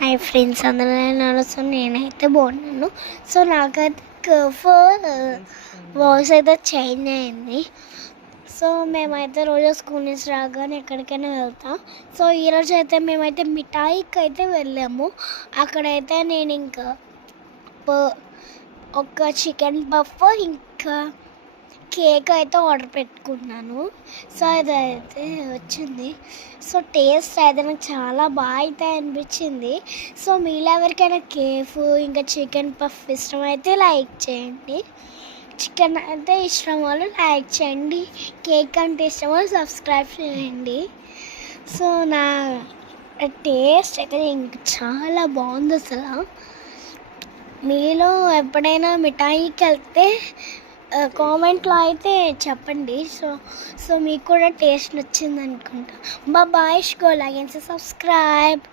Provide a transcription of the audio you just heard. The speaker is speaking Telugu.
హాయ్ ఫ్రెండ్స్, అందరూ నడుస్తూ నేనైతే బాగున్నాను. సో నాకైతే కర్ఫ్ వాయిస్ అయితే చేంజ్ అయింది. సో మేమైతే రోజు స్కూల్ నుంచి రాగానే ఎక్కడికైనా వెళ్తాం. సో ఈరోజు అయితే మేమైతే మిఠాయికి అయితే వెళ్ళాము. అక్కడైతే నేను ఇంకా ఒక చికెన్ పఫ్ ఇంకా కేక్ అయితే ఆర్డర్ పెట్టుకున్నాను. సో అదైతే వచ్చింది. సో టేస్ట్ అయితే నాకు చాలా బాగా అయితే అనిపించింది. సో మీలో ఎవరికైనా కేఫ్ ఇంకా చికెన్ పఫ్ ఇష్టం అయితే లైక్ చేయండి. చికెన్ అయితే ఇష్టం వాళ్ళు లైక్ చేయండి. కేక్ అంటే ఇష్టం వాళ్ళు సబ్స్క్రైబ్ చేయండి. సో నా టేస్ట్ అయితే ఇంకా చాలా బాగుంది అసలు. మీలో ఎప్పుడైనా మిఠాయికి వెళ్తే కామెంట్లో అయితే చెప్పండి. సో మీకు కూడా టేస్ట్ నచ్చింది అనుకుంటా. Bye, go like and subscribe.